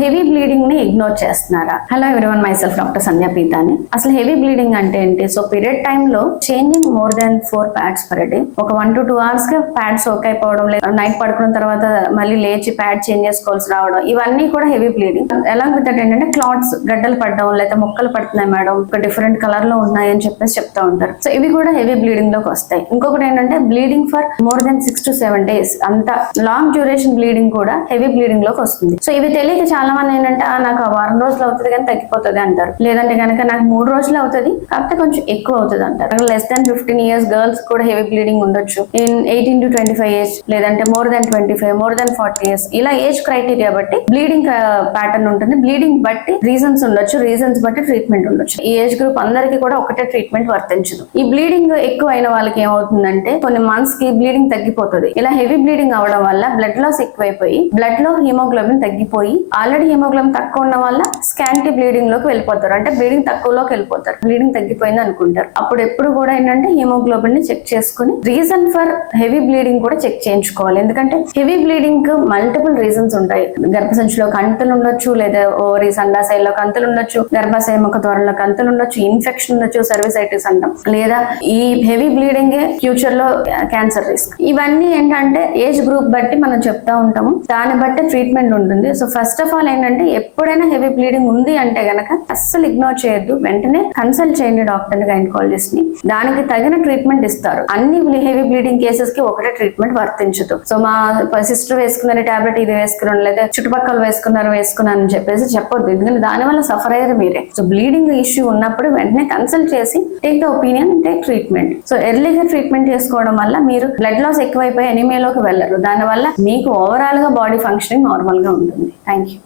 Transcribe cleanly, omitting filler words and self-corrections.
Heavy bleeding ని ignore చేస్తున్నారా? Hello everyone, myself doctor Sandhya Peethani. అసలు హెవీ బ్లీడింగ్ అంటే ఏంటి? సో పీరియడ్ టైమ్ లో changing more than 4 pads per day, ఒక 1 to 2 hours కి ప్యాడ్ సోక్ అయిపోవడం, లేదా నైట్ పడుకున్న తర్వాత మళ్ళీ లేచి ప్యాడ్ చేంజ్ చేసుకోవాల్సి రావడం, ఇవన్నీ కూడా హెవీ బ్లీడింగ్. ఎలా విత్ దట్ ఏంటంటే క్లాట్స్, గడ్డలు పడడం, లేదా మొక్కలు పడుతున్నాయి మేడం, ఒక డిఫరెంట్ కలర్ లో ఉన్నాయి అని చెప్పేసి చెప్తా ఉంటారు. సో ఇవి కూడా హెవీ బ్లీడింగ్ లోకి వస్తాయి. ఇంకొకటి ఏంటంటే bleeding for more than 6 to 7 days, అంత లాంగ్ డ్యూరేషన్ బ్లీడింగ్ కూడా హెవీ బ్లీడింగ్ లోకి వస్తుంది. సో ఇవి తెలియక చాలా మంది ఏంటంటే నాకు 1 రోజులు అవుతుంది కానీ తగ్గిపోతుంది అంటారు, లేదంటే కనుక నాకు 3 రోజులు అవుతుంది కాకపోతే కొంచెం ఎక్కువ అవుతుంది అంటారు. లెస్ దాన్ 15 years గర్ల్స్ కూడా హెవీ బ్లీడింగ్ ఉండొచ్చు. ఇన్ 18 to 25 ఏజ్, లేదంటే more than 25, more than 40 years, ఇలా ఏజ్ క్రైటీరియా బట్టి బ్లీడింగ్ ప్యాటర్న్ ఉంటుంది. బ్లీడింగ్ బట్టి రీజన్స్ ఉండొచ్చు, రీజన్స్ బట్టి ట్రీట్మెంట్ ఉండొచ్చు. ఈ ఏజ్ గ్రూప్ అందరికీ కూడా ఒకటే ట్రీట్మెంట్ వర్తించదు. ఈ బ్లీడింగ్ ఎక్కువ అయిన వాళ్ళకి ఏమవుతుందంటే కొన్ని మంత్స్ కి బ్లీడింగ్ తగ్గిపోతుంది. ఇలా హెవీ బ్లీడింగ్ అవడం వల్ల బ్లడ్ లాస్ ఎక్కువైపోయి బ్లడ్ లో హిమోగ్లోబిన్ తగ్గిపోయి ఆల్రెడీ హిమోగ్లోబిన్ తక్కువ ఉన్న వల్ల స్కాంటీ బ్లీడింగ్ లోకి వెళ్ళిపోతారు. అంటే బ్లీడింగ్ తక్కువలోకి వెళ్ళిపోతారు, బ్లీడింగ్ తగ్గిపోయింది అనుకుంటారు. అప్పుడు ఎప్పుడు కూడా ఏంటంటే హిమోగ్లోబిన్ ని చెక్ చేసుకుని రీజన్ ఫర్ హెవీ బ్లీడింగ్ కూడా చెక్ చేయించుకోవాలి. ఎందుకంటే హెవీ బ్లీడింగ్ కు మల్టిపుల్ రీజన్స్ ఉంటాయి. గర్భసంచిలో కంతులు ఉండొచ్చు, లేదా ఓవరీస్ అండాశయంలో కంతులు ఉండొచ్చు, గర్భాశయ ముఖ ద్వారంలో కంతులు ఉండొచ్చు, ఇన్ఫెక్షన్ ఉండొచ్చు, సర్వీసైటిస్ అంటాం, లేదా ఈ హెవీ బ్లీడింగ్ ఫ్యూచర్ లో క్యాన్సర్ రిస్క్. ఇవన్నీ ఏంటంటే ఏజ్ గ్రూప్ బట్టి మనం చెప్తా ఉంటాము, దాన్ని బట్టి ట్రీట్మెంట్ ఉంటుంది. సో ఫస్ట్ ఆఫ్ ఆల్ ఏంటంటే ఎప్పుడైనా హెవీ బ్లీడింగ్ ఉంది అంటే గనక అస్సలు ఇగ్నోర్ చేయొద్దు, వెంటనే కన్సల్ట్ చేయండి డాక్టర్ గైనకాలజిస్ట్ ని. దానికి తగిన ట్రీట్మెంట్ ఇస్తారు. అన్ని హెవీ బ్లీడింగ్ కేసెస్ కి ఒకటే ట్రీట్మెంట్ వర్తించదు. సో మా సిస్టర్ వేసుకున్న టాబ్లెట్ ఇది వేసుకున్నాను, లేదా చుట్టుపక్కల వేసుకున్నాను అని చెప్పేసి చెప్పొద్దు, ఎందుకంటే దానివల్ల సఫర్ అయ్యేది మీరే. సో బ్లీడింగ్ ఇష్యూ ఉన్నప్పుడు వెంటనే కన్సల్ట్ చేసి take the opinion, take treatment. So ఎర్లీగా ట్రీట్మెంట్ చేసుకోవడం వల్ల మీరు బ్లడ్ లాస్ ఎక్కువైపోయి ఎనీమియాలోకి వెళ్ళరు. దానివల్ల మీకు ఓవరాల్ గా బాడీ ఫంక్షనింగ్ నార్మల్ గా ఉంటుంది. Thank you.